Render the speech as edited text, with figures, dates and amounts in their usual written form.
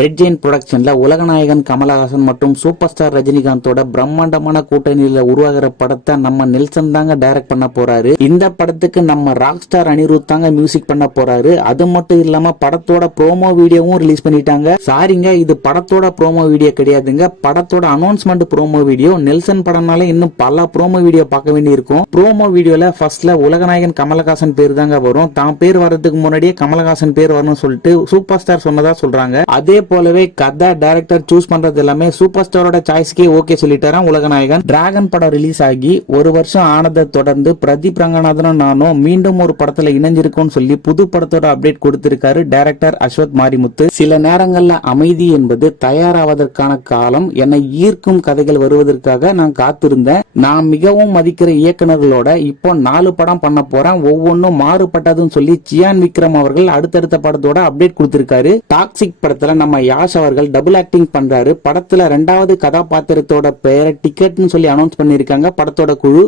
Red Jain புரொடக்ஷன்ல உலகநாயகன் கமலஹாசன் மற்றும் super star ரஜினிகாந்தோட பிரம்மாண்டமான கூட்டணியில உருவாகிற படத்தை நம்ம நெல்சன் தாங்க டைரக்ட் பண்ண போறாரு. இந்த படத்துக்கு நம்ம ராக் ஸ்டார் அனிருத் தாங்க மியூசிக் பண்ண போறாரு. அது மட்டும் இல்லாம படத்தோட ப்ரோமோ வீடியோவும் ரிலீஸ் பண்ணிட்டாங்க. சாரிங்க, இது படத்தோட ப்ரோமோ வீடியோ கிடையாதுங்க, படத்தோட அனௌன்ஸ்மெண்ட் ப்ரோமோ வீடியோ. நெல்சன் படம்னால இன்னும் பல ப்ரோமோ வீடியோ பார்க்க வேண்டியிருக்கும். ப்ரோமோ வீடியோல ஃபர்ஸ்ட்ல உலகநாயகன் கமலஹாசன் பேர் தாங்க வரும். தான் பேர் வர்றதுக்கு முன்னாடியே கமலஹாசன் பேர் வரணும்னு சொல்லிட்டு சூப்பர் ஸ்டார் சொன்னதா சொல்றாங்க. அதே போலவே கதை டைரக்டர் சூஸ் பண்றது எல்லாமே சூப்பர் ஸ்டாரோட சாய்ஸ்க்கே ஓகே சொல்லிட்டாராம் உலகநாயகன். டிராகன் படம் ரிலீஸ் ஆகி ஒரு வருஷம் ஆனதை தொடர்ந்து பிரதீப் ரங்கநாதனும் நானும் மீண்டும் ஒரு படத்துல இணைஞ்சிருக்கோம்னு சொல்லி புது படத்தோட அப்டேட் கொடுத்திருக்காரு டைரக்டர் அஸ்வத் மாரிமுத்து. சில நேரங்கள்ல அமைதி என்பது தயாராவதற்கான காலம். என்னை ஈர்க்கும் கதைகள் வருவதற்காக நான் காத்திருந்தேன். நான் மிகவும் மதிக்கிற இயக்குநர்களோட இப்போ 4 படம் பண்ண போறேன், ஒவ்வொன்றும் மாறுபட்டதுன்னு சொல்லி சியான் விக்ரம் அவர்கள் அடுத்தடுத்த படத்தோட அப்டேட் கொடுத்திருக்காரு. டாக்ஸிக் படத்துல நம்ம யாஷ் அவர்கள் டபுள் ஆக்டிங் பண்றாரு. படத்துல 2வது கதாபாத்திரத்தோட பெயரை டிக்கெட்னு சொல்லி அனௌன்ஸ் பண்ணிருக்காங்க படத்தோட குழு.